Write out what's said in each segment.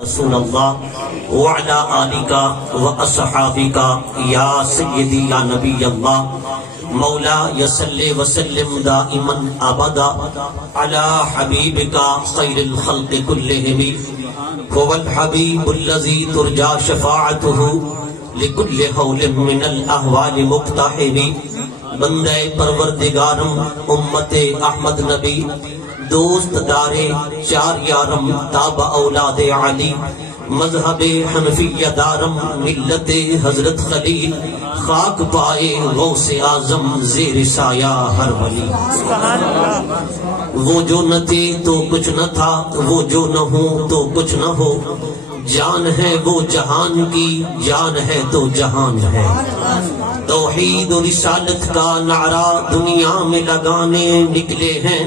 رسول اللہ وعلی آلک و اصحابک یا سیدی یا نبی اللہ مولا یصلی وسلم دائما ابدا علی حبیبک خیر الخلق کلہم هو الحبیب الذی ترجى شفاعته لكل حول من الاحوال مقتحم بندہ پروردگارم امت احمد نبی دوست دارے چار یارم تاب اولاد علی مذہب حنفیہ دارم ملت حضرت خلیل خاک پائے غوث اعظم زیر سایہ ہر ولی وہ جو نہ تھے تو کچھ نہ تھا وہ جو نہ ہو تو کچھ نہ ہو جان ہے وہ جہان کی جان ہے تو جہان ہے توحید و رسالت کا نعرہ دنیا میں لگانے نکلے ہیں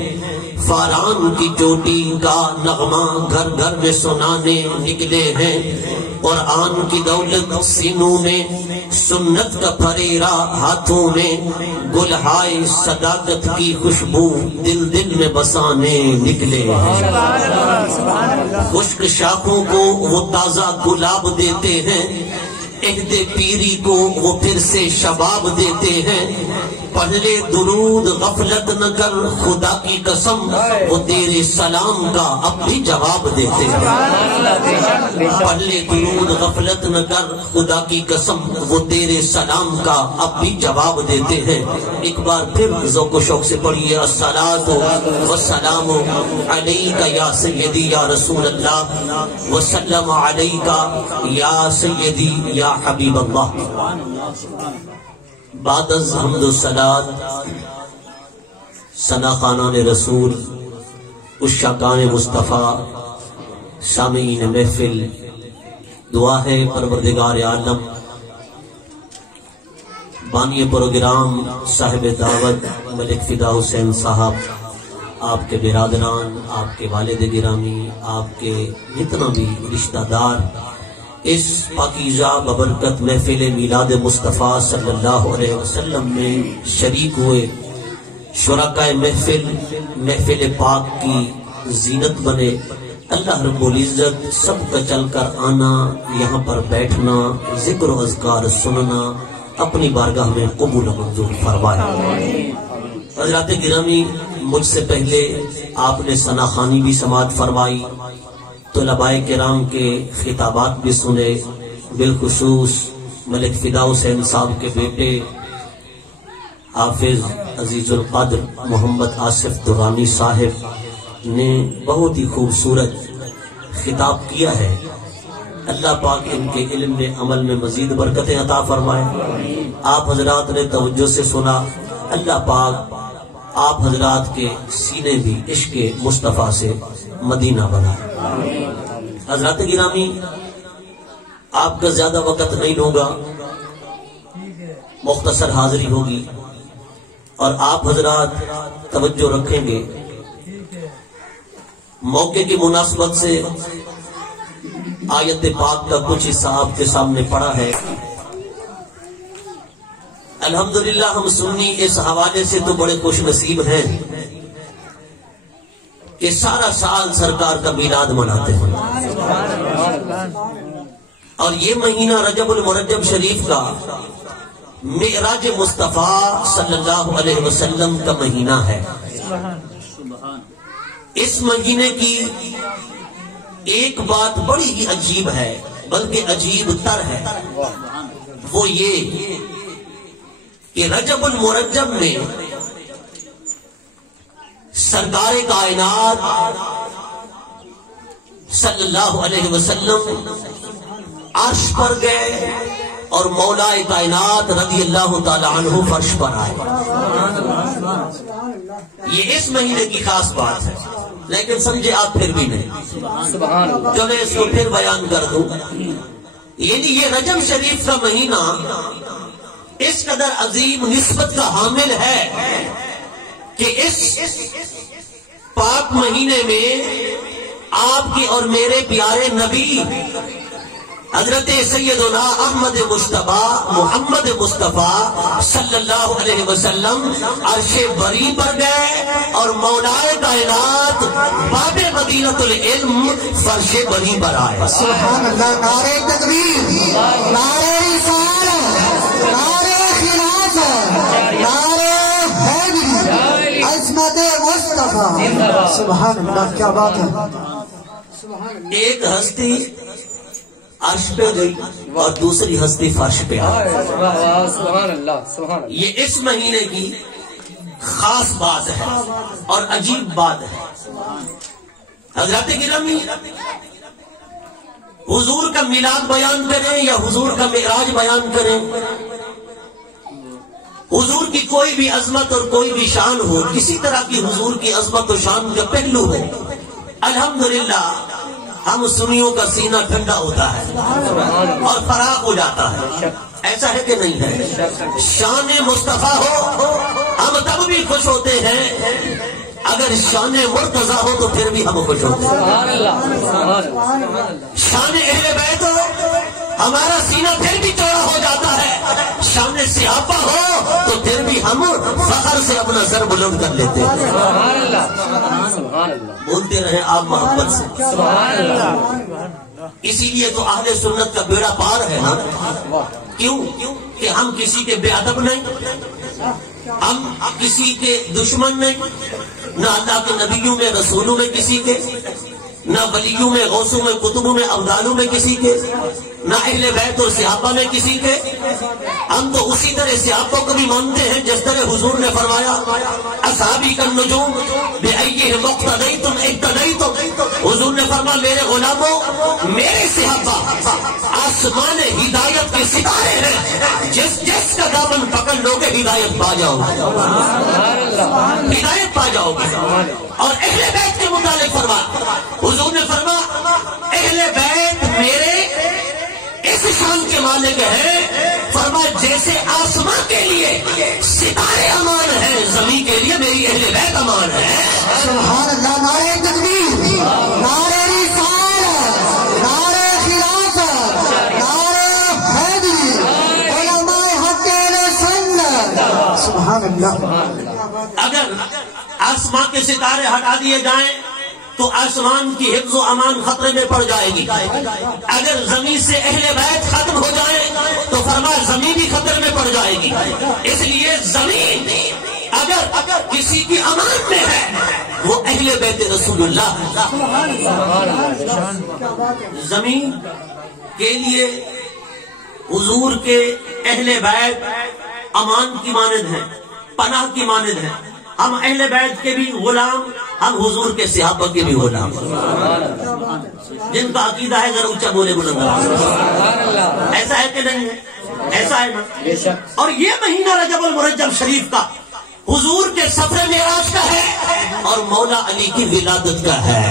فاران کی چوٹی کا نغمہ گھر گھر میں سنانے نکلے ہیں قرآن کی دولت سینوں میں سنت کا پھریرا ہاتھوں میں گلہائے صداقت کی خوشبو دل دل میں بسانے نکلے ہیں خشک شاخوں کو وہ تازہ گلاب دیتے ہیں عہد پیری کو وہ پھر سے شباب دیتے ہیں پہلے درود غفلت نہ کر خدا کی قسم وہ تیرے سلام کا اب بھی جواب دیتے ہیں پہلے درود غفلت نہ کر خدا کی قسم وہ تیرے سلام کا اب بھی جواب دیتے ہیں ایک بار پھر ذوق و شوق سے پڑھیے الصلاۃ والسلام علیک یا سیدی یا رسول اللہ وسلم علیک یا سیدی یا حبیب اللہ بعد از حمد و صلاۃ ثنا خوانان رسول عشاقان مصطفیٰ سامعین محفل دعا ہے پروردگار عالم بانی پروگرام صاحب دعوت ملک فدا حسین صاحب آپ کے برادران آپ کے والد گرامی آپ کے جتنا بھی رشتہ دار اس پاکیزہ ببرکت محفل میلاد مصطفیٰ صلی اللہ علیہ وسلم میں شریک ہوئے شرکاء محفل پاک کی زینت بنے اللہ رب العزت سب کا چل کر آنا یہاں پر بیٹھنا ذکر و اذکار سننا اپنی بارگاہ میں قبول و منظور فرمائے حضرات گرامی مجھ سے پہلے آپ نے ثنا خوانی بھی سماعت فرمائی طلباء کرام کے خطابات بھی سنے بالخصوص ملک فدا حسین صاحب کے بیٹے حافظ عزیز القدر محمد آصف درانی صاحب نے بہت ہی خوبصورت خطاب کیا ہے اللہ پاک ان کے علم میں عمل میں مزید برکتیں عطا فرمائے آپ حضرات نے توجہ سے سنا اللہ پاک آپ حضرات کے سینے بھی عشق مصطفیٰ سے مدینہ بنا حضرات گرامی آپ کا زیادہ وقت نہیں ہوگا مختصر حاضری ہوگی اور آپ حضرات توجہ رکھیں گے موقع کی مناسبت سے آیت پاک کا کچھ حصہ آپ کے سامنے پڑا ہے الحمدللہ ہم سنی اس حوالے سے تو بڑے خوش نصیب ہیں کہ سارا سال سرکار کا میلاد مناتے ہیں اور یہ مہینہ رجب المرجب شریف کا معراج مصطفیٰ صلی اللہ علیہ وسلم کا مہینہ ہے اس مہینے کی ایک بات بڑی ہی عجیب ہے بلکہ عجیب تر ہے وہ یہ کہ رجب المرجب میں سرکار کائنات صلی اللہ علیہ وسلم عرش پر گئے اور مولا کائنات رضی اللہ تعالی عنہ فرش پر آئے یہ اس مہینے کی خاص بات ہے لیکن سمجھے آپ پھر بھی نہیں جو میں اس کو پھر بیان کر دوں یعنی یہ رجب شریف کا مہینہ اس قدر عظیم نسبت کا حامل ہے کہ اس پاک مہینے میں آپ کی اور میرے پیارے نبی حضرت سیدنا احمد مصطفیٰ محمد مصطفیٰ صلی اللہ علیہ وسلم عرش بری پر گئے اور مولائے کائنات باب مدینۃ العلم فرش بری پر آئے. سبحان اللہ. نعرہ تکبیر، نعرہ رسالت، نعرہ خلافت، نعرہ حیدری، عظمت مصطفیٰ. سبحان اللہ. کیا بات ہے. ایک ہستی عرش پہ گئی اور دوسری ہستی فرش پہ آئی. سبحان اللہ. سبحان اللہ. یہ اس مہینے کی خاص بات ہے اور عجیب بات ہے. حضرات گرامی، حضور کا میلاد بیان کریں یا حضور کا معراج بیان کریں، حضور کی کوئی بھی عظمت اور کوئی بھی شان ہو، کسی طرح کی حضور کی عظمت و شان کا پہلو ہو، الحمدللہ ہم سنیوں کا سینہ ٹھنڈا ہوتا ہے اور فراغ ہو جاتا ہے. ایسا ہے کہ نہیں ہے؟ شان مصطفیٰ ہو ہم تب بھی خوش ہوتے ہیں، اگر شان مرتضیٰ ہو تو پھر بھی ہم خوش ہوتے ہیں. شان اہل بیت ہو ہمارا سینہ پھر بھی چوڑا ہو جاتا ہے، شان صحابہ ہو تو پھر بھی ہم فخر سے اپنا سر بلند کر لیتے ہیں. بولتے رہیں آپ محبت سے. اسی لیے تو اہل سنت کا بیڑا پار ہے نا. کیوں کہ ہم کسی کے بے ادب نہیں، ہم کسی کے دشمن نہیں، نہ اللہ کے نبیوں میں رسولوں میں کسی کے، نہ ولیوں میں غوثوں میں قطبوں میں ابدالوں میں کسی کے، نہ اہل بیت اور صحابہ میں کسی کے. ہم تو اسی طرح صحابہ کو بھی مانتے ہیں جس طرح حضور نے فرمایا اصحابی کا نجوم بأیہم اقتدیتم اہتدیتم. حضور نے فرمایا میرے غلاموں، میرے صحابہ آسمان ہدایت کے ستارے ہیں، جس کا دامن پکڑ لو گے ہدایت پا جاؤ گے، ہدایت پا جاؤ گے. اور اہل بیت کے متعلق فرمایا حضور نے فرمایا اہل بیت میرے اس شان کے مالک ہے، فرمایا جیسے آسمان کے لیے ستارے امان ہیں، زمین کے لیے میری اہل بیت امان ہے. سبحان اللہ. نعرہ تکبیر، نعرہ رسالت، نعرہ خلافت، نعرہ حیدری، علماء حق اہل سنت. سبحان اللہ. اگر آسمان کے ستارے ہٹا دیے جائیں تو آسمان کی حفظ و امان خطرے میں پڑ جائے گی. اگر زمین سے اہل بیت ختم ہو جائے تو فرمایا زمین بھی خطرے میں پڑ جائے گی. اس لیے زمین اگر کسی کی امان میں ہے وہ اہل بیت رسول اللہ. زمین کے لیے حضور کے اہل بیت امان کی مانند ہیں، پناہ کی مانند ہیں. ہم اہل بیت کے بھی غلام، ہم حضور کے صحابہ کے بھی غلام، جن کا عقیدہ ہے ذرا اونچا بولے بلند. ایسا ہے کہ نہیں ہے؟ ایسا ہے نا. اور یہ مہینہ رجب المرجب شریف کا حضور کے سفر معراج کا ہے اور مولا علی کی ولادت کا ہے.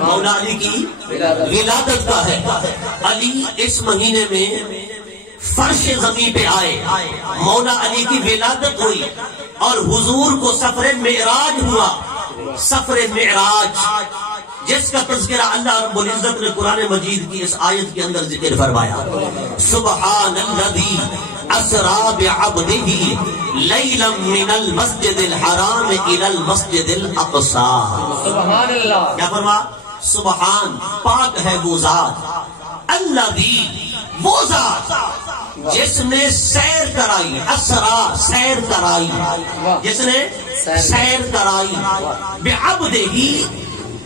مولا علی کی ولادت کا ہے. علی اس مہینے میں فرش زمین پہ آئے، مولا علی کی ولادت ہوئی اور حضور کو سفر معراج ہوا. سفر معراج جس کا تذکرہ اللہ رب العزت نے قرآن مجید کی اس آیت کے اندر ذکر فرمایا، سبحان الذی اسری بعبدہ لیلا من المسجد الحرام الی المسجد الاقصی. سبحان اللہ. کیا فرمایا؟ سبحان، پاک ہے وہ ذات، الذی وہ ذات جس نے سیر کرائی، اسرا سیر کرائی، جس نے سیر کرائی، بعبدہ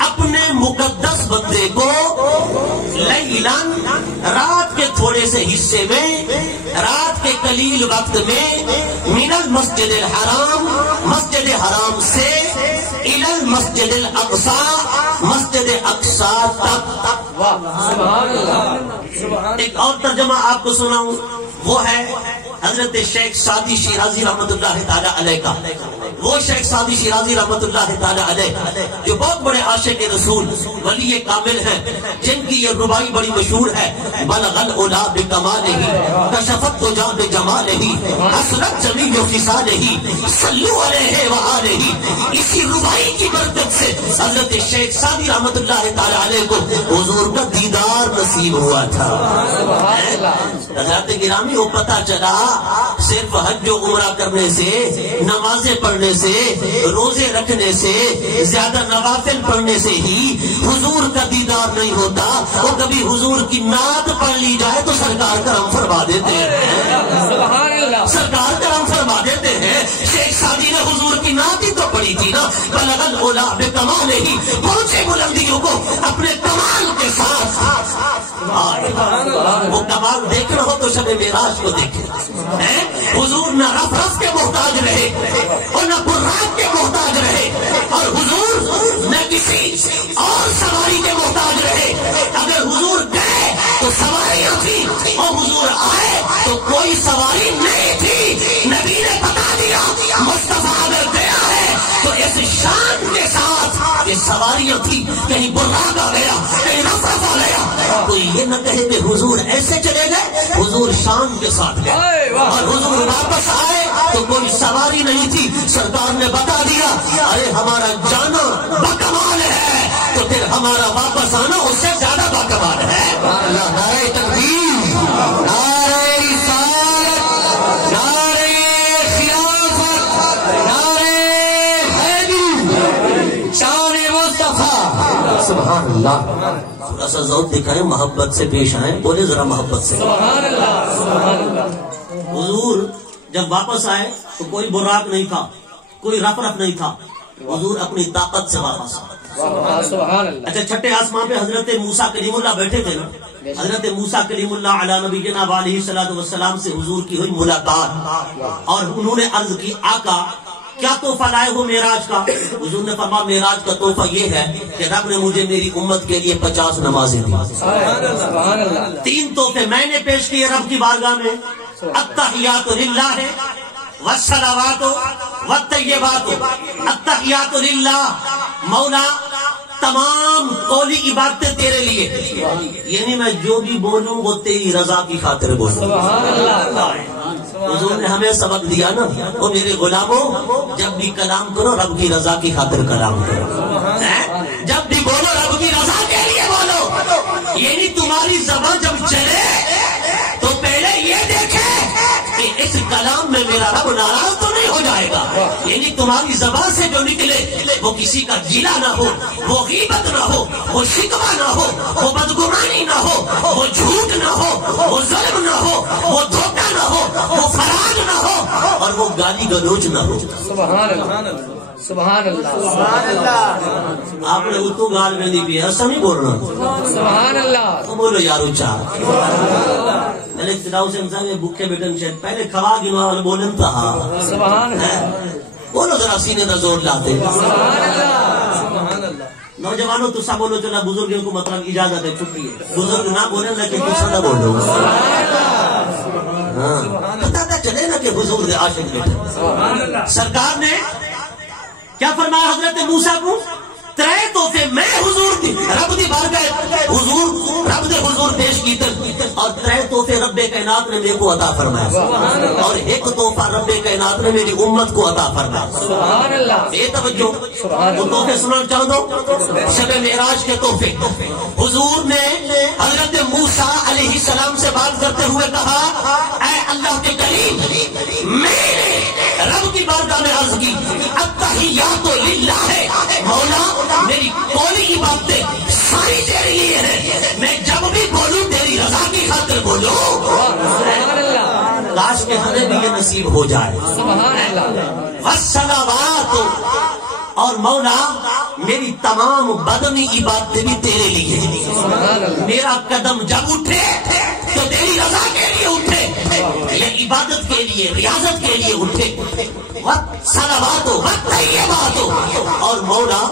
اپنے مقدس بندے کو، لیلاً رات کے تھوڑے سے حصے میں، رات کے قلیل وقت میں، من المسجد الحرام مسجد حرام سے، الی المسجد الاقصی مسجد اقصی تک. ایک اور ترجمہ آپ کو سناؤں، وہ ہے حضرت شیخ سعدی شیرازی رحمت اللہ تعالی علیہ کا. وہ شیخ سعدی شیرازی رحمت اللہ تعالی علیہ جو بہت بڑے عاشق رسول ولی کامل ہیں، جن کی یہ ربائی بڑی مشہور ہے، بلغ العلا بکمالہ کشفت تجا بجمالہ حسنت جمیع خصالہ صلوا علیہ وآلہ. اسی ربائی کی برکت سے حضرت شیخ سعدی رحمت اللہ تعالی علیہ کو حضور کا دیدار نصیب ہوا تھا. حضرات گرامی وہ پتہ چلا صرف حج و عمرہ کرنے سے، نمازیں پڑھنے سے، روزے رکھنے سے، زیادہ نوافل پڑھنے سے ہی حضور کا دیدار نہیں ہوتا. وہ کبھی حضور کی نعت پڑھ لی جائے تو سرکار کرم فرما دیتے ہیں. سرکار کرم فرما دیتے ہیں. شیخ سعدی نے حضور کی نعت ہی تو پڑھی تھی نا. بلغ العلا بکمال ہی، پہنچے بلندیوں کو اپنے کمال کے ساتھ. وہ کمال دیکھنا ہو تو شب معراج کو دیکھیں. حضور نہ رف رف کے محتاج رہے اور نہ براق کے محتاج رہے، اور حضور نہ کسی اور سواری کے محتاج رہے. اگر حضور گئے تو سواریاں تھی، اور حضور آئے تو کوئی سواری نہیں تھی. نبی نے بتا دیا مصطفیٰ اگر گیا ہے تو اس شان کے ساتھ یہ سواریاں تھی. کہیں براق آ گیا، کہیں رف رف آ گیا. تو یہ نہ کہے کہ حضور ایسے چلے گئے، حضور شان کے ساتھ گئے. اور حضور واپس آئے تو کوئی سواری نہیں تھی. سرکار نے بتا دیا ارے ہمارا جانا باکمال ہے، تو پھر ہمارا واپس آنا اس سے زیادہ باکمال ہے. نعرہ تکبیر، نعرہ رسالت، نعرہ خلافت، نعرہ حیدری، شان مصطفیٰ. سبحان اللہ. تھوڑا سا ذوق دکھائیں، محبت سے پیش آئیں. بولے ذرا محبت سے. سبحان اللہ، سبحان اللہ. حضور جب واپس آئے تو کوئی براق نہیں تھا، کوئی رف رف نہیں تھا. حضور اپنی طاقت سے واپس آئے. سبحان اللہ. اچھا چھٹے آسمان پہ حضرت موسیٰ کلیم اللہ بیٹھے تھے نا. حضرت موسیٰ کلیم اللہ علی نبی جناب علیہ الصلوۃ والسلام سے حضور کی ہوئی ملاقات، اور انہوں نے عرض کی آقا کیا تحفہ لائے ہو معراج کا؟ حضور نے فرمایا معراج کا تحفہ یہ ہے کہ رب نے مجھے میری امت کے لیے 50 نمازیں دی. سبحان اللہ. 3 تحفے میں نے پیش کیے رب کی بارگاہ میں. التحیات للہ والصلوات والطیبات. التحیات للہ، مولا تمام قولی عبادتیں تیرے لیے، یعنی میں جو بھی بولوں وہ تیری رضا کی خاطر بولوں. سبحان اللہ. حضور نے ہمیں سبق دیا نا، وہ میرے غلاموں جب بھی کلام کرو رب کی رضا کی خاطر کلام کرو. جب بھی بولو رب کی رضا کے لیے بولو. یعنی تمہاری زبان جب چلے تو پہلے یہ دیکھے کہ اس کلام میں میرا رب ناراض تو نہیں ہو جائے گا. یعنی تمہاری زبان سے جو نکلے وہ کسی کا جیلا نہ ہو، وہ غیبت نہ ہو، وہ شکوہ نہ ہو، وہ بدگمانی نہ ہو، وہ جھوٹ نہ ہو، وہ ظلم نہ ہو، وہ دھوکہ نہ ہو، وہ فراغ نہ ہو، اور وہ گالی گلوچ نہ ہو. سبحان اللہ، سبحان اللہ، سبحان اللہ. آپ نے اردو گال میں نہیں بھی ایسا نہیں بولنا. سبحان اللہ. تو بولو یارو چار میں نے فداؤ سے انسان میں بھوکے بیٹن شاید پہلے کھوا گنوا بولن تھا. سبحان اللہ. بولو ذرا سینے کا زور لاتے. سبحان اللہ، سبحان اللہ. نوجوانوں تو سب بولو چلا بزرگوں کو مطلب اجازت ہے چھٹی ہے. بزرگ نہ بولیں لیکن دوسرا نہ بولو. ہاں پتہ تھا چلے نا کہ حضور دے عاشق بیٹھے. سرکار نے کیا فرمایا حضرت موسیٰ کو؟ 3 تحفے میں حضور دی رب دی بارگاہ حضور رب دے حضور پیش کیتے، اور 3 تحفے رب کائنات نے میرے کو عطا فرمایا، اور 1 تحفہ رب کائنات نے میری امت کو عطا فرمایا. سبحان اللہ. بے توجہ وہ تحفے سننا چاہو دو. شب معراج کے تحفے. حضور نے حضرت موسیٰ علیہ السلام سے بات کرتے ہوئے کہا اے اللہ کے کریم، میں نے رب کی بارگاہ میں عرض کی التحیات للہ ہے، مولا میری کوئی کی باتیں ساری تیرے لیے ہے، میں جب بھی بولوں تیری رضا کی خاطر بولوں. سبحان اللہ. کاش کہ ہمیں بھی یہ نصیب ہو جائے. سبحان اللہ. والصلوات، اور مولا میری تمام بدنی عبادتیں بھی تیرے لیے. میرا قدم جب اٹھے تو تیری رضا کے لیے اٹھے، یہ عبادت کے لیے ریاضت کے لیے اٹھے. والصلوات والطیبات، اور مولا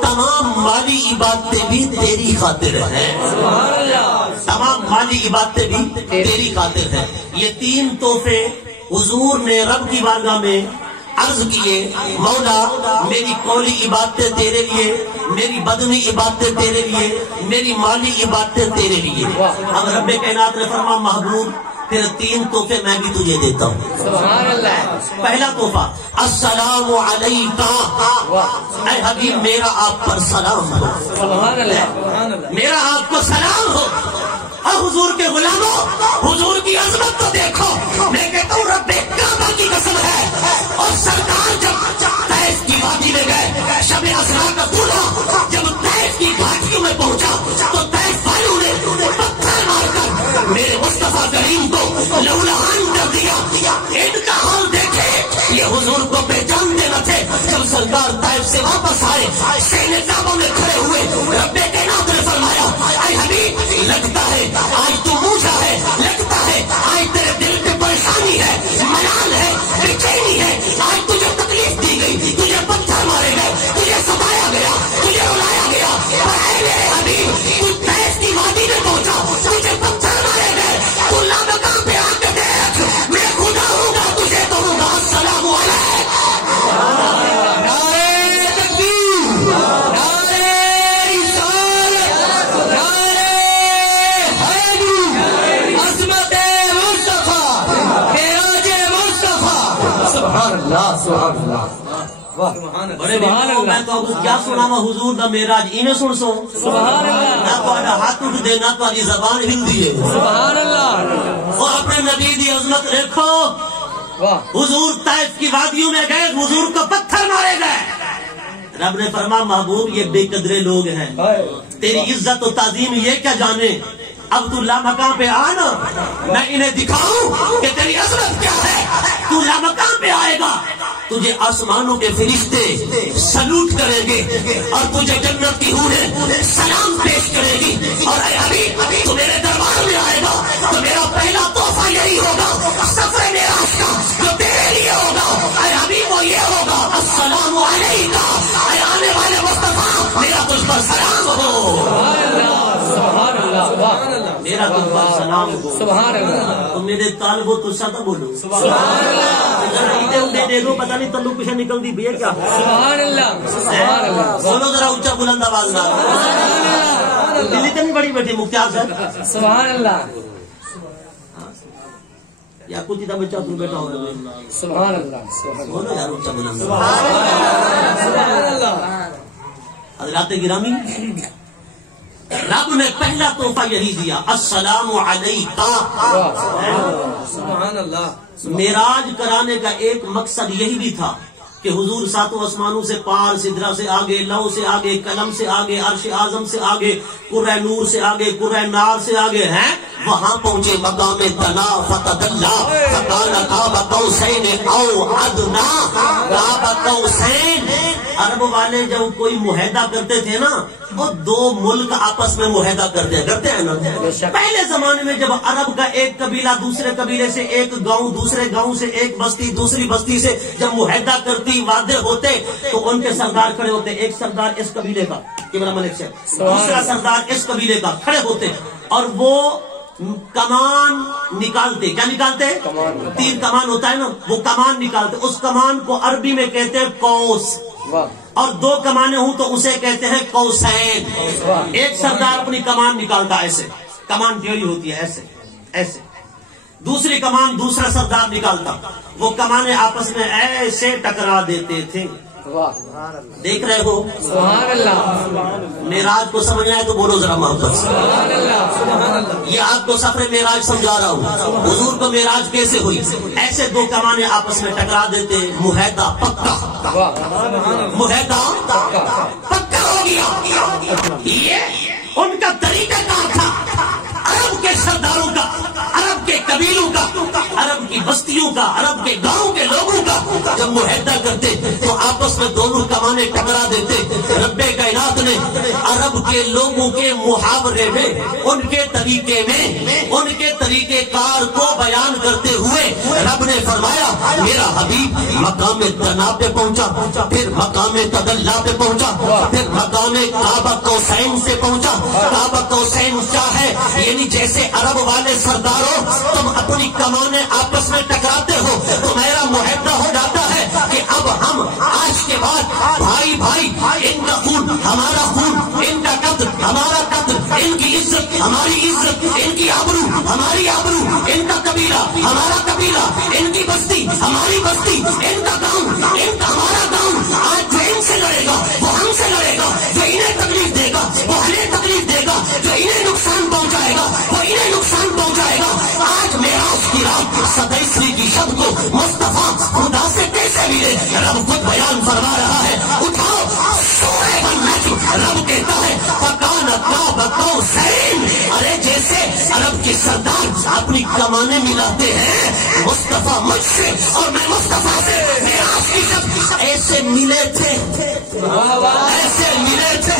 تمام مالی عبادتیں بھی تیری خاطر ہیں. تمام مالی عبادتیں بھی تیری خاطر ہیں. یہ 3 تحفے حضور نے رب کی بارگاہ میں عرض کیے. مولا میری قولی عبادتیں تیرے لیے، میری بدنی عبادتیں تیرے لیے، میری مالی عبادتیں تیرے لیے. اب رب کائنات نے فرمایا محبوب پھر 3 تحفے میں بھی تجھے دیتا ہوں. سبحان اللہ. پہلا تحفہ السلام علیکہ، اے حبیب میرا آپ پر سلام ہو. سبحان اللہ. میرا آپ کو سلام ہو. غلاموں حضور کی عظمت تو دیکھو. میں کہتا ہوں رب کعبہ کی قسم ہے. اور سرکار جب طائف کی وادی میں گئے شب اسرا کا دولہا جب طائف کی گھاٹیوں میں پہنچا تو طائف والوں نے پتھر مار کر میرے مصطفیٰ کریم کو لہولہان کر دیا. ان کا حال دیکھے یہ حضور کو پہچانتے نہ تھے. جب سرکار طائف سے واپس آئے سینے کعبہ میں کھڑے ہوئے رب کائنات نے فرمایا اے حبیب لگتا ہے آج تو موسیٰ ہے, لگتا ہے آج تیرے دل پہ پریشانی ہے, ملال ہے, بےچینی ہے, آج تجھے تکلیف دی گئی, تجھے پتھر مارے گئے, تجھے ستایا گیا, تجھے رلایا گیا. اے میرے حبیب تو طائف کی وادی میں پہنچا, تجھے پتھر مارے گئے, تو لامکان پہ آ کے دیکھ میں خدا ہوں گا, تجھے تو ہوں گا. السلام علیکم. نعرہ تکبیر, نعرہ رسالت, نعرہ حیدری, عظمت مصطفیٰ, معراج مصطفیٰ. سبحان اللہ, سبحان اللہ. بڑے بھائیو میں تو کیا سناوا حضور دا معراج انہیں سن سو. سبحان اللہ, نہ تہاڈا ہاتھ اٹھ دے نہ تہاڈی زبان ہلدی ہے. سبحان اللہ. اور اپنے نبی دی عظمت دیکھو. واہ حضور طائف کی وادیوں میں گئے, حضور کو پتھر مارے گئے. رب نے فرمایا محبوب یہ بے قدرے لوگ ہیں, تیری عزت و تعظیم یہ کیا جانے. اب تو لامکان پہ آنا, میں انہیں دکھاؤں کہ تیری عظمت کیا ہے. تو لامکان پہ آئے گا, تجھے آسمانوں کے فرشتے سلوٹ کریں گے اور تجھے جنت کی حوریں سلام پیش کرے گی. اور اے حبیب تو میرے دربار میں آئے گا تو میرا پہلا تحفہ یہی ہوگا, سفر معراج کا جو تیرے لیے ہوگا. اے حبیب وہ یہ ہوگا السلام علیکم, اے آنے والے مصطفیٰ میرا تجھ پر سلام ہو. سبحان اللہ, واہ میرا تجھ پر سلام ہو. سبحان اللہ, تو میرے طالبوں تو سادہ بولو. سبحان اللہ, دے دو پتہ نہیں تلو پیچھے نکل دی بھیا کیا. سبحان اللہ, سبحان اللہ, بولو ذرا اونچا بلند آواز نہ. دلی تو نہیں بڑی بیٹھی مختار صاحب. سبحان اللہ, یا کچھ ادھر بچہ تو بیٹھا ہو رہا ہے. سبحان اللہ, سبحان بولو یار اونچا بلند. اللہ. حضرات گرامی رب نے پہلا تحفہ یہی دیا السلام علیکم. سبحان اللہ. معراج کرانے کا ایک مقصد یہی بھی تھا کہ حضور ساتوں آسمانوں سے پار, سدرا سے آگے, لو سے آگے, قلم سے آگے, عرش اعظم سے آگے, قرہ نور سے آگے, قرہ نار سے آگے ہیں, وہاں پہنچے مقام دنا فتدلا فقال قاب قوسین او ادنا. قاب قوسین عرب والے جب کوئی معاہدہ کرتے تھے نا وہ دو ملک آپس میں معاہدہ کرتے ہیں نا. پہلے زمانے میں جب عرب کا ایک قبیلہ دوسرے قبیلے سے, ایک گاؤں دوسرے گاؤں سے, ایک بستی دوسری بستی سے جب معاہدہ کرتی وعدے ہوتے تو ان کے سردار کھڑے ہوتے. ایک سردار اس قبیلے کا کمرہ ملک سے, دوسرا سردار اس قبیلے کا کھڑے ہوتے اور وہ کمان نکالتے. کیا نکالتے؟ تیر کمان ہوتا ہے نا, وہ کمان نکالتے. اس کمان کو عربی میں کہتے ہیں قوس, اور دو کمانے ہوں تو اسے کہتے ہیں قوسین. ایک سردار اپنی کمان نکالتا ایسے, کمان ٹیڑھی ہوتی ہے ایسے ایسے, دوسری کمان دوسرا سردار نکالتا, وہ کمانے آپس میں ایسے ٹکرا دیتے تھے. دیکھ رہے ہو سبحان اللہ. معراج کو سمجھنا ہے تو بولو ذرا محبت سے. سبحان اللہ, سبحان اللہ. یہ آپ کو سفر معراج سمجھا رہا ہوں. حضور کو معراج کیسے ہوئی, ایسے دو کمانے آپس میں ٹکرا دیتے, معاہدہ پکا, معاہدہ پکا ہو گیا. یہ ان کا طریقہ کار تھا عرب کے سرداروں کا, عرب کے قبیلوں کا, عرب کی بستیوں کا, عرب کے گاؤں کے لوگوں کا. جب معاہدہ کرتے تو آپس میں دونوں کمانے ٹکرا دیتے. رب کائنات نے عرب کے لوگوں کے محاورے میں, ان کے طریقے میں, ان کے طریقے کار کو بیان کرتے ہوئے رب نے فرمایا میرا حبیب مقام دنا پہ پہنچا, پھر مقام تدلا پہ پہنچا, پھر مقام کعبہ قوسین سے پہنچا. کعبہ قوسین کیا ہے, یعنی جیسے عرب والے سرداروں تم اپنی کمانیں آپس میں ٹکراتے ہو تو میرا معاہدہ ہو جاتا ہے کہ اب ہم آج کے بعد بھائی بھائی, ان کا خون ہمارا خون, ان کا قتل ہمارا قتل, ان کی عزت ہماری عزت, ان کی آبرو ہماری آبرو, ان کا قبیلہ ہمارا قبیلہ, ان کی بستی ہماری بستی, ان کا گاؤں ان کا ہمارا گاؤں. آج جو ان سے لڑے گا وہ ہم سے لڑے گا, جو انہیں تکلیف دے گا وہ ہمیں تکلیف دے گا, جو انہیں نقصان پہنچائے گا وہ انہیں نقصان پہنچائے گا. عرب کے سردار اپنی کمانیں ملاتے ہیں، مصطفیٰ مجھ سے اور میں مصطفیٰ سے معراج کی شب ایسے ملے تھے، ایسے ملے تھے۔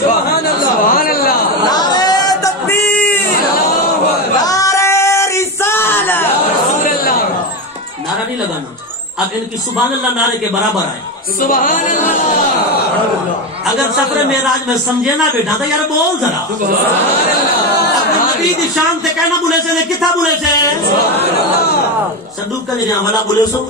سبحان اللہ سبحان اللہ، نعرہ تکبیر، نعرہ رسالت، رسول اللہ، نعرہ نہیں لگانا، اب ان کی سبحان اللہ نعرے کے برابر آئے۔ سبحان اللہ، اگر سفر معراج میں سمجھے نہ بیٹھا تو یار بول ذرا سبحان اللہ، نبی دی شان تے کہنا بولے سے نے کتھا بولے سے صدوق کنے والا بولے سو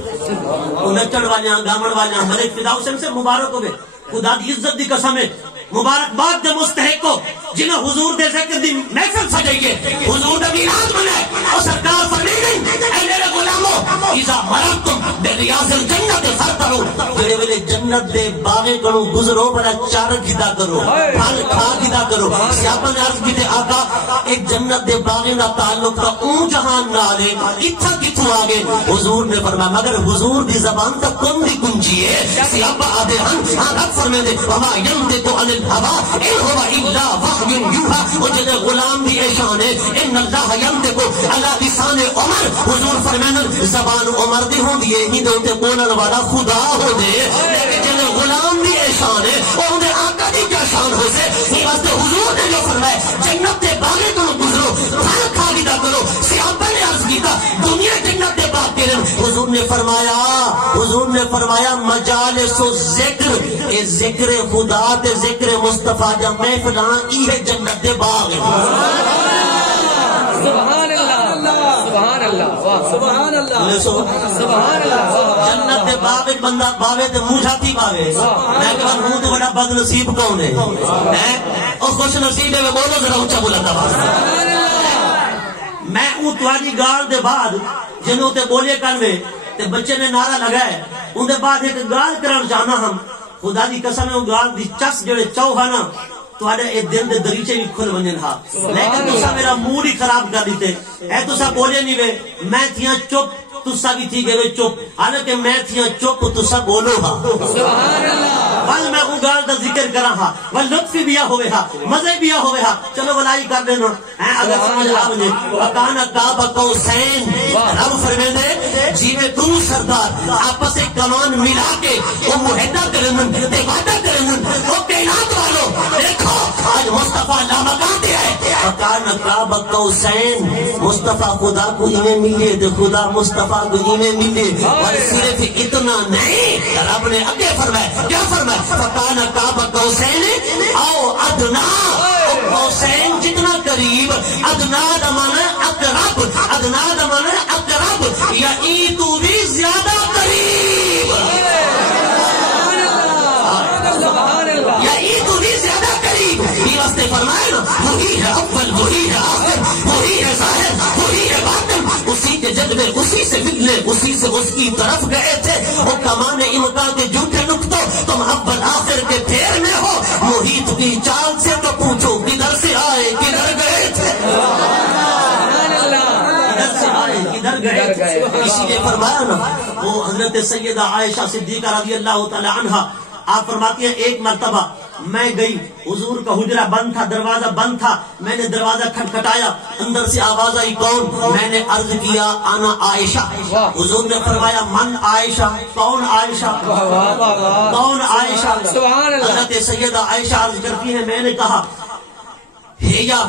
نچڑ والیاں گامڑ والیاں ملک فدا حسین سے مبارک ہوئے، خدا دی عزت دی قسم ہے، مبارکباد دے مستحق کو جنہیں حضور دے ذکر دی محفل سجائیے، حضور دے میلاد منائے اور سرکار فرمائے گئی اے میرے غلامو اذا مرتم بریاض الجنت فرترو، جڑے ویلے جنت دے باغے کنو گزرو بڑا چار کھدا کرو، پھل کھا کھدا کرو۔ صحابہ نے عرض کیتے آقا ایک جنت دے باغے دا تعلق تا اون جہان نال ہے، اتھا کتھوں آگے؟ حضور نے فرمایا مگر حضور دی زبان تک کون دی کنجی ہے؟ صحابہ آدھے ہاں رب فرمائے دے وما ينطق عن الهوى ان هو الا وحی یوحی، وہ جدے غلام دی شان ہے ان اللہ ينطق على لسان عمر، حضور فرمانے زبان عمر دی ہوندی ہے ہی دے بولن والا خدا ہو دے، لیکن جدے غلام دی شان ہے وہ دے آقا دی کیا شان ہو سے، یہ واسطے حضور نے جو فرمایا جنت دے باغے تو گزرو پھل کھا لیدا کرو۔ صحابہ نے عرض کیتا دنیا جنت دے باغ کے حضور نے فرمایا مجالس و ذکر، اے ذکر خدا تے ذکر مصطفیٰ جب محفلاں یہ جنت دے باغ ہے۔ سبحان اللہ سبحان اللہ، واہ سبحان اللہ سبحان اللہ، جنت دے باغ بندہ باوے تے منہ جاتی باوے، میں کہ منہ تو بڑا بد نصیب کون ہے اور خوش نصیب ہے، بولو ذرا اونچا بلند آواز میں اون تہاڈی گال دے بعد جنوں تے بولے کروے تے بچے نے نعرہ لگائے ان دے بعد ایک گال کرن جانا ہم خدا دی قسم ہے، گال دی چس جڑے چو ہے نا تواڈے اے دل دے دریچے بھی کھل ونجن ہا، لیکن تسا میرا موڈ ہی خراب کر دیتے، اے تسا بولے نہیں وے میں تھیاں چپ تسا بھی تھی گئے چپ، حالانکہ میں تھیاں چپ تسا بولو ہا۔ سبحان اللہ، بل میں اون گال دا ذکر کرا ہا ول لطفی بیا ہوئے ہا مزے بیا ہوئے ہا، چلو ولائی کر دینا اگر سمجھ آ وجے وکان قاب قوسین، رب فرمائے جی میں تو سردار آپس ایک کمان ملا کے وہ معاہدہ کرن تے وعدہ کرن وہ کائنات والو دیکھو آج مصطفیٰ لامکان دے آئے وکان قاب قوسین، مصطفیٰ خدا کو انہیں ملے تے خدا مصطفیٰ کو انہیں ملے، اور صرف اتنا نہیں رب نے آگے فرمایا کیا فرمایا فکان قاب قوسین او ادنا، قوسین جتنا قریب، ادنا دا معنی اقرب، ادنا دا معنی اقرب یا ای تو بھی زیادہ قریب، یا ای تو بھی زیادہ قریب، یہ واسطے فرمائے نا وہی ہے اول وہی ہے آخر وہی ہے ظاہر وہی ہے باطن، اسی کے جذبے اسی سے بدلے اسی سے اس کی طرف گئے تھے، وہ کمان امکان کے جھوٹے نقطوں تم اول آخر کے پھیر میں ہو، محیط کی چال سے تو پوچھو کدھر سے آئے کدھر گئے تھے، کدھر سے آئے کدھر گئے تھے۔ اسی لیے فرمایا نا وہ حضرت سیدہ عائشہ صدیقہ رضی اللہ تعالی عنہا آپ فرماتی ہیں ایک مرتبہ میں گئی حضور کا حجرہ بند تھا، دروازہ بند تھا، میں نے دروازہ کھٹکھٹایا، اندر سے آواز آئی کون؟ میں نے عرض کیا انا عائشہ، حضور نے فرمایا من عائشہ، کون عائشہ کون عائشہ؟ حضرت سیدہ عائشہ عرض کرتی ہے میں نے کہا ہیا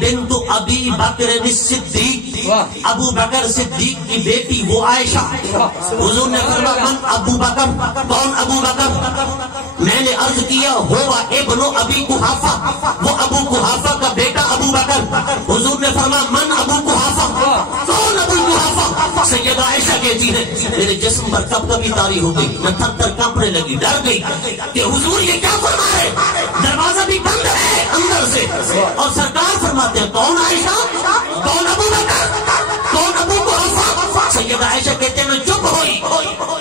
بنت ابی بکر الصدیق، ابو بکر صدیق کی بیٹی وہ عائشہ، حضور نے فرمایا من ابو بکر، کون ابو بکر؟ میں نے عرض کیا ہوا ابن ابی قحافہ، وہ ابو قحافہ کا بیٹا ابو بکر، حضور نے فرمایا من ابو قحافہ، کون ابو قحافہ؟ سیدہ عائشہ کہتی ہے میرے جسم پر کب کبھی تاری ہو گئی، میں تھر تھر کانپنے لگی، ڈر گئی کہ حضور یہ کیا فرما رہے، دروازہ بھی بند ہے اندر سے، اور سرکار فرماتے ہیں کون عائشہ کون ابو بکر کون ابو قحافہ؟ سیدہ عائشہ کہتے ہیں میں چپ ہوئی،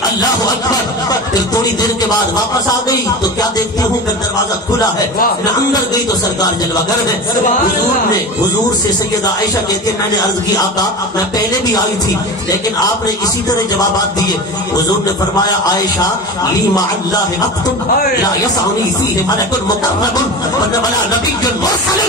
اللہ اکبر، پھر تھوڑی دیر کے بعد واپس آ گئی تو کیا دیکھتی ہوں کہ دروازہ کھلا ہے. میں اندر گئی تو سرکار جلوہ گر ہے. حضور سے سیدہ عائشہ کہتے میں نے عرض کی آقا میں پہلے بھی آئی تھی لیکن آپ نے اسی طرح جوابات دیے. حضور نے فرمایا عائشہ لی مع اللہ وقت لا یسعنی فیہ ملک مقرب ولا نبی مرسل.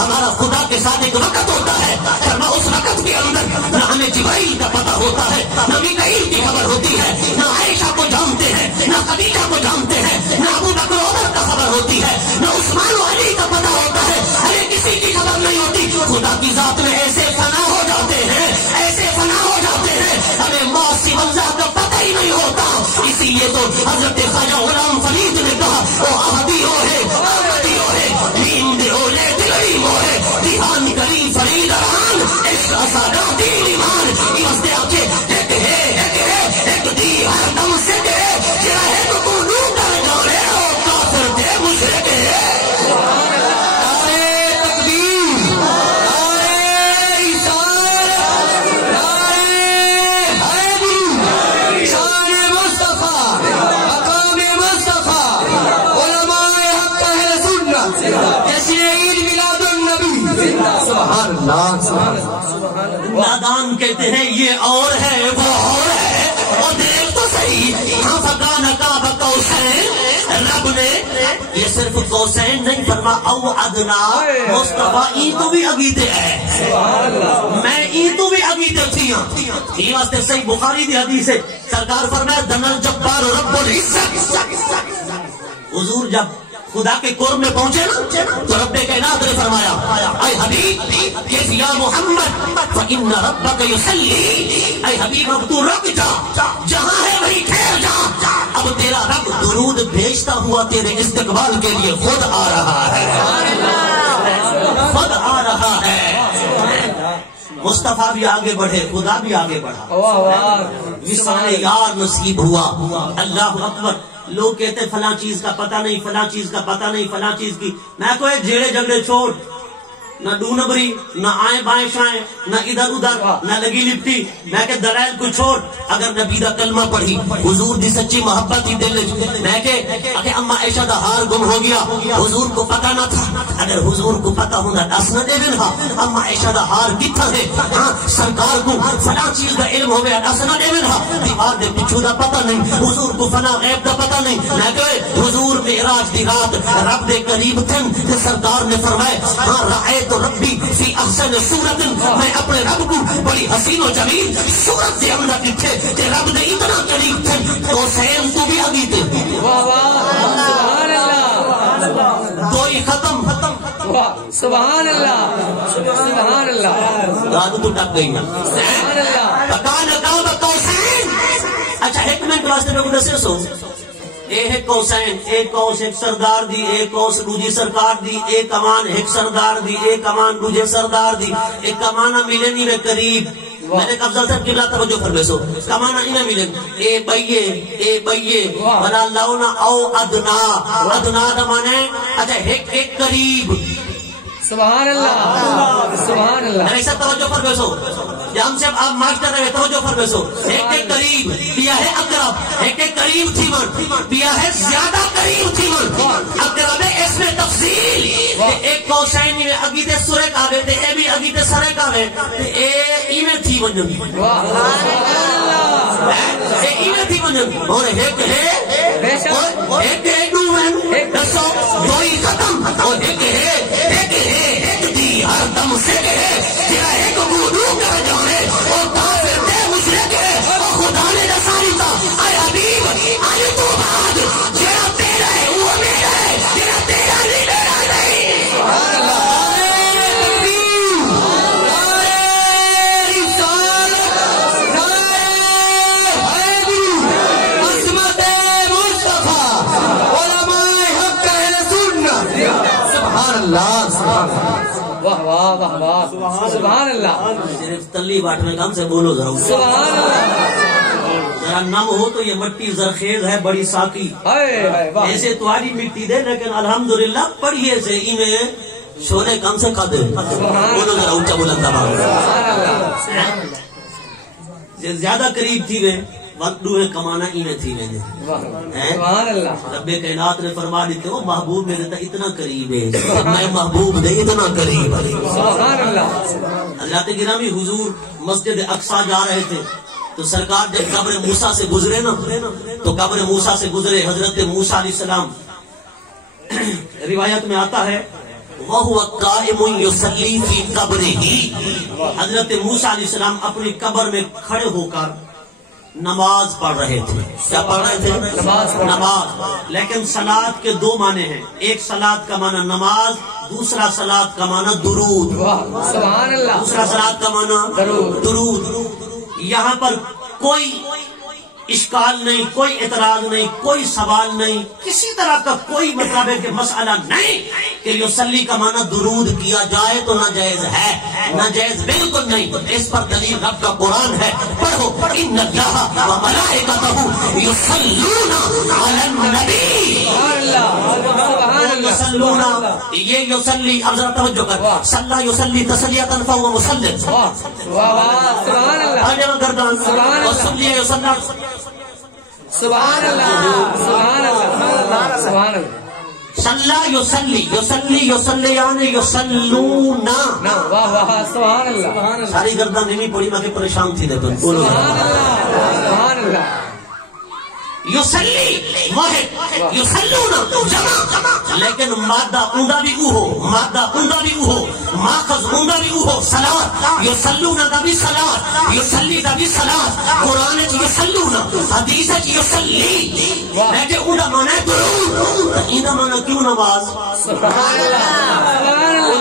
ہمارا خدا کے ساتھ ایک وقت ہوتا ہے فرما اس وقت کے اندر نہ ہمیں جبرائیل کا پتہ ہوتا ہے نہ میکائیل کی خبر ہوتی ہے نہ عائشہ کو جانتے ہیں نہ خدیجہ کو جانتے ہیں نہ ابو بکر عمر کا خبر ہوتی ہے نہ عثمان و علی کا پتہ ہوتا ہے. ہمیں کسی کی خبر نہیں ہوتی. خدا کی ذات میں ایسے فنا ہو جاتے ہیں ایسے فنا ہو جاتے ہیں ہمیں موت سے اللہ کا پتہ ہی نہیں ہوتا. اسی لیے تو حضرت خواجہ غلام فرید نے کہا وہ احمدی ہو ہے احمدی ہو ہے نیند ہو لے دلری ہو ہے دیوان کری فرید ران عشق اسادہ دین ایمان یہ واسطے آپ کے ایک دی ہر دم سے دے جرا ہے تو کو نو کر جانے ہو کافر دے مشرک ہے. نادان کہتے ہیں یہ اور ہے وہ اور ہے اور دیکھ تو صحیح ہاں فکان کعب قوسین. رب نے یہ صرف قوسین نہیں فرما او ادنا مصطفیٰ ای تو بھی اگیتے ہے میں ای تو بھی اگیتے تھی. یہ واسطے صحیح بخاری دی حدیث ہے سرکار فرمایا دنل جبار رب العزت. حضور جب خدا کے قرب میں پہنچے نا تو رب کائنات نے فرمایا اے حبیب کیف یا محمد فإن ربک یصلی. اے حبیب اب تو رک جا جہاں ہے وہیں ٹھہر جا. اب تیرا رب درود بھیجتا ہوا تیرے استقبال کے لیے خود آ رہا ہے خود آ رہا ہے. مصطفیٰ بھی آگے بڑھے خدا بھی آگے بڑھا وصال یار نصیب ہوا. اللہ اکبر. لوگ کہتے ہیں فلاں چیز کا پتہ نہیں فلاں چیز کا پتہ نہیں فلاں چیز کی. میں کوئی جھیڑے جھگڑے چھوڑ نہ ڈونبری نہ آئیں بائیں شائیں نہ ادھر ادھر نہ لگی لپٹی. میں کہ دلائل کو چھوڑ اگر نبی دا کلمہ پڑھی حضور دی سچی محبت ہی دل میں کہ اما عائشہ دا ہار گم ہو گیا حضور کو پتہ نہ تھا. اگر حضور کو پتہ ہونا دس نہ دے دینا اما عائشہ دا ہار کتھا ہے. ہاں سرکار کو فلاں چیز دا علم ہو گیا دس نہ دے دینا دیوار دے پچھو دا پتہ نہیں حضور کو فلاں غیب دا پتہ نہیں. میں کہ حضور معراج دی رات رب دے قریب تھے سرکار نے فرمایا ہاں رائے تو ربی فی احسن صورت. میں اپنے رب کو بڑی حسین و جمیل صورت سے اندر دکھے کہ رب نے اتنا قریب تھے. تو سیم تو بھی آگی تھے دو ہی ختم سبحان اللہ سبحان اللہ. دادو تو ٹک گئی سبحان اللہ. پکان کعب قوسین. اچھا ایک منٹ واسطے میں کو دسے سو ایک قوسین ایک قوس ایک سردار دی ایک قوس دوجی سرکار دی ایک کمان ایک سردار دی ایک کمان دوجے سردار دی ایک کمانہ ملے نہیں میں قریب. میں نے قبضہ صاحب قبلہ توجہ فرمے سو کمانہ انہیں ملے اے بئیے ولا لونا او ادنا ادنا دا مانے اچھا ایک قریب. سبحان اللہ سبحان اللہ. ایسا توجہ فرمے سو ہم سے آپ ماسٹر رہے توجہ فرمے سو ایک قریب پیا ہے اقرب ایک قریب تھی من پیا ہے زیادہ قریب تھی من. اقرب اس میں تفصیل ایک قوسین میں اگیتے سورے کعبے تے اے بھی اگیتے سرے کعبے اے ایویں تھی من اے ایویں تھی من اور ایک دسو دو ہی ختم اور ایک دی ہر دم سے تیرا ایک گودو کر جانے اور کافر دے مشرک ہے اور خدا نے رسالی تھا. اے حبیب آئی تو بعد جیرا تیرا ہے وہ میرا ہے جیرا تیرا نہیں میرا نہیں. سبحان اللہ. واہ واہ واہ واہ سبحان اللہ. صرف تلی باٹنے کام سے بولو ذرا سبحان اللہ. ذرا نم ہو تو یہ مٹی زرخیز ہے بڑی ساکی ایسے تمہاری مٹی دے لیکن الحمدللہ پڑھیے سے انہیں شولے کم سے کھاتے بولو ذرا اونچا بلند زیادہ قریب تھی وہ وقت ہے کمانا انہیں تھی میں نے سبحان اللہ رب کائنات نے فرما دی کہ وہ محبوب میرے تک اتنا قریب ہے میں محبوب دے اتنا قریب ہے سبحان اللہ حضرت گرامی حضور مسجد اقصی جا رہے تھے تو سرکار جب قبر موسیٰ سے گزرے نا تو قبر موسیٰ سے گزرے حضرت موسیٰ علیہ السلام روایت میں آتا ہے وَهُوَ قَائِمٌ يُصَلِّي فِي قَبْرِهِ حضرت موسیٰ علیہ السلام اپنی قبر میں کھڑے ہو کر نماز پڑھ رہے تھے کیا پڑھ رہے تھے نماز لیکن صلاۃ کے دو معنی ہیں ایک صلاۃ کا معنی نماز دوسرا صلاۃ کا معنی درود سبحان اللہ دوسرا صلاۃ کا معنی درود یہاں پر کوئی اشکال نہیں کوئی اعتراض نہیں کوئی سوال نہیں کسی طرح کا کوئی مطلب ہے کہ مسئلہ نہیں کہ یصلی کا معنی درود کیا جائے تو ناجائز ہے ناجائز بالکل نہیں اس پر دلیل رب کا قرآن ہے پڑھو ان اللہ و ملائکتہ یصلون علی النبی یصلون یہ یصلی اب ذرا توجہ کر صلی یصلی تسلیۃ فهو مسلم سبحان اللہ گردان وصلی یصلی سبحان اللہ سبحان اللہ سبحان اللہ صلی یصلی یصلی یصلیان یصلون واہ واہ سبحان اللہ ساری گردان نہیں پڑی میں کہ پریشان تھی دے سبحان اللہ سبحان اللہ یصلی واحد یصلون جمع لیکن مادہ اوندا بھی او ہو مادہ اوندا بھی او ہو ماخذ اوندا بھی او ہو صلوات یصلون دا بھی صلوات یصلی دا بھی صلوات قرآن وچ یصلون حدیث وچ یصلی لیکن اوندا معنی ہے درود ایندا معنی کیوں نماز سبحان اللہ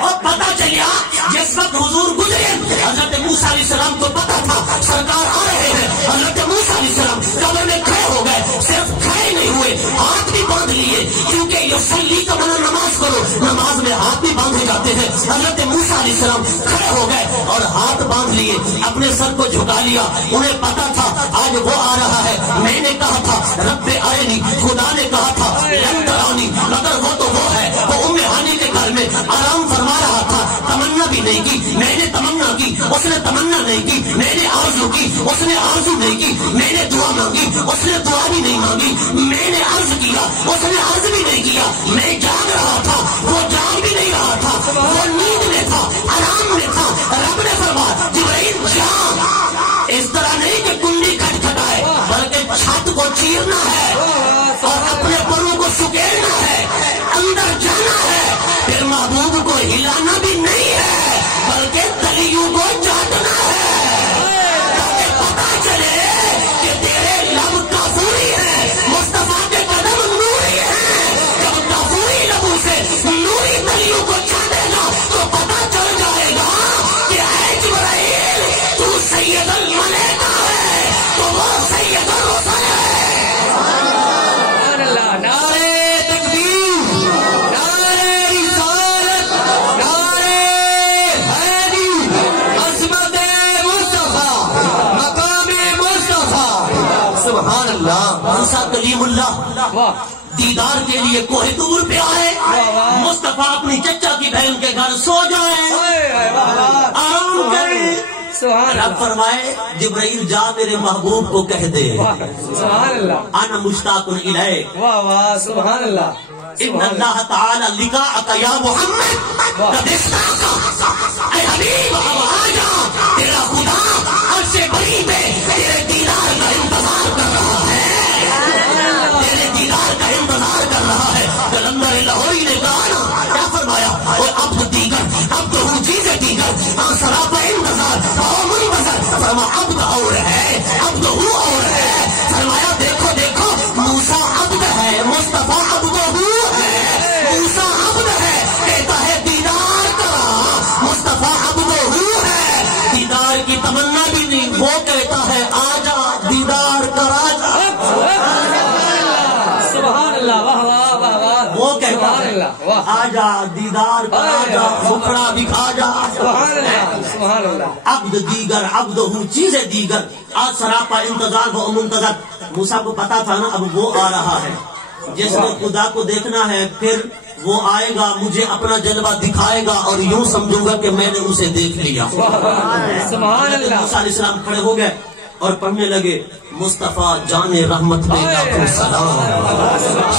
اور پتہ چلیا جس وقت حضور گزرے حضرت موسیٰ علیہ السلام کو پتا تھا سرکار آ رہے ہیں حضرت موسیٰ علیہ السلام قبر میں کھڑے ہو گئے صرف کھڑے نہیں ہوئے ہاتھ بھی باندھ لیے کیونکہ یصلی کا معنی نماز کرو نماز میں ہاتھ بھی باندھے جاتے ہیں حضرت موسیٰ علیہ السلام کھڑے ہو گئے اور ہاتھ باندھ لیے اپنے سر کو جھکا لیا انہیں پتا تھا آج وہ آ رہا ہے میں نے کہا تھا رب ارنی خدا نے کہا تھا لن ترانی مگر وہ تو وہ ہے وہ ام ہانی کے گھر میں آرام فرما رہا تھا تمنا بھی نہیں کی میں نے تمنا کی اس نے تمنا نہیں کی میں نے آرزو کی اس نے آرزو نہیں کی میں نے دعا مانگی اس نے دعا بھی نہیں مانگی میں نے عرض کیا اس نے عرض بھی نہیں کیا میں جاگ رہا تھا وہ جاگ بھی نہیں رہا تھا وہ نیند میں تھا آرام میں تھا رب نے فرمایا جبرائیل جاگ اس طرح نہیں کہ کنڈی کھٹکھٹائے بلکہ چھت کو چیرنا ہے اور اپنے پروں کو سکیڑنا ہے اندر جانا ہے پھر محبوب کو ہلانا بھی نہیں ہے بلکہ تلیوں کو چاٹنا ہے تاکہ پتا چلے کہ تیرے لب کافوری ہے مصطفیٰ کے قدم نوری ہے جب کافوری لبوں سے نوری تلیوں کو چاٹے گا تو پتا چل جائے گا کہ اے جبرائیل تو سید الملائکہ ہے تو وہ سید الرسل ہے سبحان اللہ نعرہ تکبیر نعرہ رسالت نعرہ حیدری عظمت مصطفیٰ مقام مصطفیٰ سبحان اللہ موسیٰ کلیم اللہ واہ دیدار کے لیے کوہ طور پہ آئے مصطفیٰ اپنی چچا کی بہن کے گھر سو جائیں آرام کریں سبحان رب اللہ فرمائے جبرائیل جا میرے محبوب کو کہہ دے سبحان اللہ انا مشتاق الیک واہ واہ سبحان اللہ ان اللہ تعالی لقاءک یا محمد قد اشتاق اے حبیب اب آ جا تیرا خدا عرش بری پہ تیرے دیدار کا انتظار کر رہا ہے تیرے دیدار کا انتظار کر رہا ہے جلندر لاہوری نے کہا نا کیا فرمایا اور اب دیگر اب تو ہوں چیزیں دیگر سراپا انتظار منتظر فرما اب تو اور ہے اب تو ہوں اور ہے فرمایا دیکھو دیکھو موسیٰ عبد ہے مصطفیٰ اب تو ہوں ہے موسیٰ عبد ہے کہتا ہے دیدار کرا مصطفیٰ اب تو ہوں ہے دیدار کی تمنا بھی نہیں وہ کہتا ہے آجا دیدار کرا جا سبحان اللہ واہ واہ واہ واہ وہ کہتا سبحان ہے اللہ واہ آجا دیدار کرا جا بکڑا دکھا جا سبحان اللہ سبحان اللہ عبد دیگر عبد ہوں چیزیں دیگر آج سراپا انتظار و منتظر موسیٰ کو پتا تھا نا اب وہ آ رہا ہے جس نے خدا کو دیکھنا ہے پھر وہ آئے گا مجھے اپنا جلوہ دکھائے گا اور یوں سمجھوں گا کہ میں نے اسے دیکھ لیا سبحان اللہ موسیٰ علیہ السلام کھڑے ہو گئے اور پڑھنے لگے مصطفیٰ جان رحمت پہ لاکھوں سلام،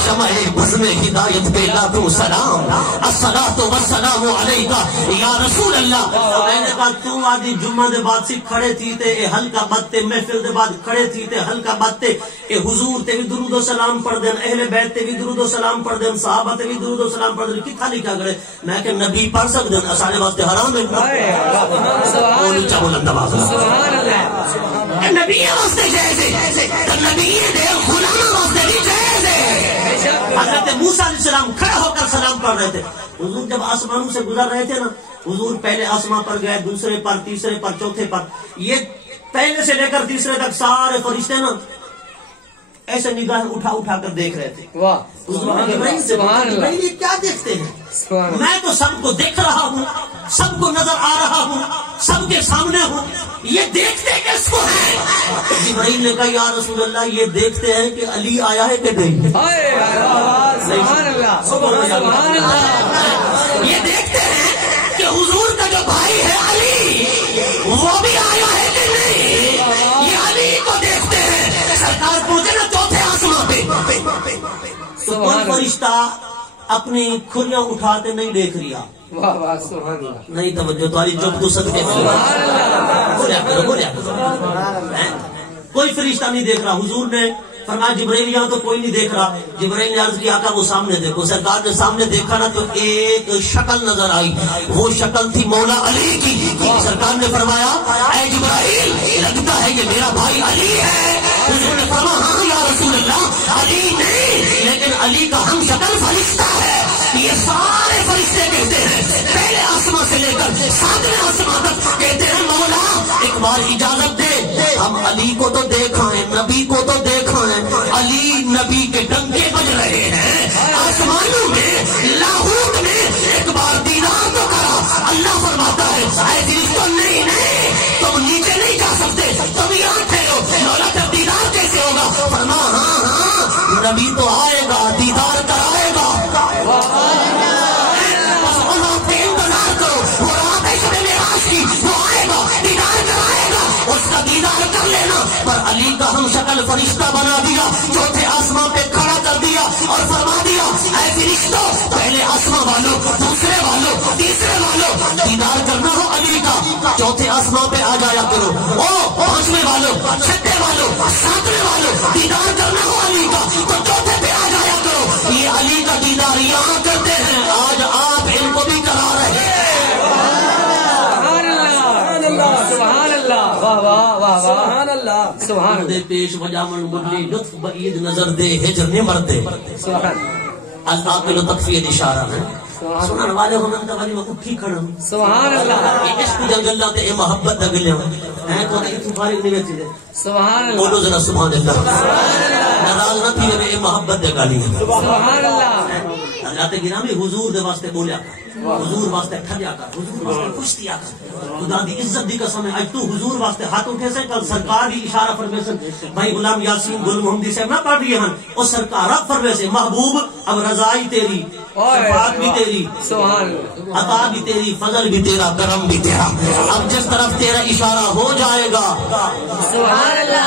شمع بزم ہدایت پہ لاکھوں سلام، الصلاۃ والسلام علیک یا رسول اللہ۔ میں نے کہا تو آدھی جمعہ دے بعد سے کھڑے تھی تے اے ہلکا باتیں، محفل دے بعد کھڑے تھی تے ہلکا باتیں، اے حضور تے بھی درود و سلام پڑھ دین، اہل بیت تے بھی درود و سلام پڑھ دین، صحابہ تے بھی درود و سلام پڑھ دین، کتھا لکھا کرے؟ میں کہ نبی پڑھ سکتے ہیں، اساڑے واسطے حرام ہے۔ سبحان اللہ، نبی واسطے جائز ہے، نبی دے غلام واسطے بھی جائز ہے۔ حضرت موسیٰ علیہ السلام کھڑے ہو کر سلام پڑھ رہے تھے، حضور جب آسمانوں سے گزر رہے تھے نا، حضور پہلے آسمان پر گئے، دوسرے پر، تیسرے پر، چوتھے پر، یہ پہلے سے لے کر تیسرے تک سارے فرشتے نا ایسے نگاہ اٹھا اٹھا کر دیکھ رہے تھے۔ واہ، جبرائیل یہ کیا دیکھتے ہیں؟ میں تو سب کو دیکھ رہا ہوں، سب کو نظر آ رہا ہوں، سب کے سامنے ہوں، یہ دیکھتے کس کو ہیں؟ جبرائیل نے کہا یا رسول اللہ یہ دیکھتے ہیں کہ علی آیا ہے کہ نہیں؟ سبحان اللہ، سبحان اللہ، یہ دیکھتے ہیں کہ حضور کا جو بھائی ہے علی وہ بھی آیا ہے کہ نہیں؟ یہ علی کو دیکھتے ہیں۔ سرکار پہنچے نا چوتھے آسمان پہ تو کوئی فرشتہ اپنی کھریاں اٹھاتے نہیں دیکھ رہا۔ واہ واہ، سبحان اللہ، نہیں توجہ تمہاری جب تو صدقے بولیا کرو۔ کوئی فرشتہ نہیں دیکھ رہا۔ حضور نے فرمایا جبرائیل یہاں تو کوئی نہیں دیکھ رہا۔ جبرائیل نے عرض کیا آقا وہ سامنے دیکھو۔ سرکار نے سامنے دیکھا نا تو ایک شکل نظر آئی، وہ شکل تھی مولا علی کی۔ سرکار نے فرمایا اے جبرائیل لگتا ہے یہ میرا بھائی علی ہے۔ حضور نے فرمایا ہاں یا رسول اللہ علی نہیں لیکن علی کا ہم شکل فرشتہ ہے۔ یہ سارے فرشتے کہتے ہیں پہلے آسمان سے لے کر ساتویں آسمان تک کہتے ہیں مولا ایک بار اجازت دے، ہم علی کو تو دیکھا ہے، نبی کو تو دیکھا ہے، علی نبی کے ڈنکے بج رہے ہیں آسمانوں میں، لاہوت میں، ایک بار دیدار تو کرا۔ اللہ فرماتا ہے اے فرشتوں نہیں نہیں تم نیچے نہیں جا سکتے، تم یہاں ٹھہرو۔ مولا جب دیدار کیسے ہوگا؟ فرمایا ہاں ہاں نبی تو آئے گا، دیدار کرائے گا، انتظار کرو، وہ رات ہے شب معراج کی، وہ آئے گا، دیدار کرائے گا، اس کا دیدار کر لینا۔ پر علی کا ہم شکل فرشتہ بنا دیا، چوتھے آسمان پہ کھڑا کر دیا اور فرما دیا اے فرشتوں پہلے آسمان والوں، دوسرے والوں، تیسرے والوں دیدار کرنا ہو علی کا چوتھے آسمان پہ آ جایا کرو، او پانچویں والوں، چھٹے والوں، ساتویں والوں دیدار کرنا ہو علی کا تو چوتھے پہ آ جایا کرو۔ یہ علی کا دیدار یہاں کرتے ہیں، آج آپ ان کو بھی کرا رہے ہیں۔ سبحان اللہ، واہ واہ واہ، سبحان اللہ، سبحان اللہ، پیش وجامن مدلی لطف بعید نظر دے ہجر نے مردے سبحان العاقل تکفیر اشارہ ہے سنن والے ہونن تے والی اٹھی کھڑن سبحان اللہ، یہ عشق دے گلاں تے محبت دے گلاں ہیں تو ایتھوں فارغ نہیں ویچی دے سبحان اللہ، بولو ذرا سبحان اللہ، ناراض نہ تھی یہ محبت دے گالی ہے سبحان اللہ۔ حضرات گرامی حضور دے واسطے بولیا کر، حضور واسطے کھجیا کر، حضور واسطے خوش کیا کر، خدا دی عزت دی قسم ہے اج تو حضور واسطے ہاتھ اٹھے سے کل سرکار بھی اشارہ فرمے سے بھائی غلام یاسین گل محمدی صاحب نہ پڑھ رہے ہیں اور سرکار اب فرمے سے محبوب اب رضائی تیری، شفاعت بھی تیری، سبحان عطا بھی تیری، فضل بھی تیرا، کرم بھی تیرا، اب جس طرف تیرا اشارہ ہو جائے گا سبحان اللہ،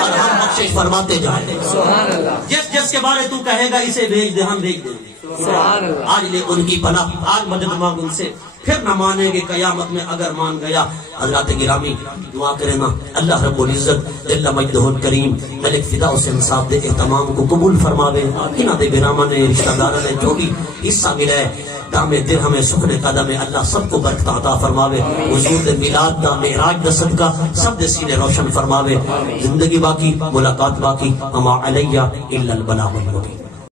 اور ہم بخشش فرماتے جائیں گے، سبحان اللہ، جس جس کے بارے تو کہے گا اسے بھیج دے ہم بھیج دیں گے۔ سبحان اللہ، آج لے ان کی پناہ، آج مدد مانگ ان سے، پھر نہ مانیں گے قیامت میں اگر مان گیا۔ حضرات گرامی دعا کریں نا اللہ رب العزت جل مجدہ الکریم ملک فدا سے انصاف دے اہتمام کو قبول فرماوے، انہ دے برامہ نے رشتہ دارہ نے جو بھی حصہ ملے دام درہم سکن قدم اللہ سب کو برکت عطا فرماوے، حضور دے میلاد دا معراج دا صدقہ سب دے سینے روشن فرماوے، زندگی باقی ملاقات باقی، وما علیہ الا البلاغ المبین۔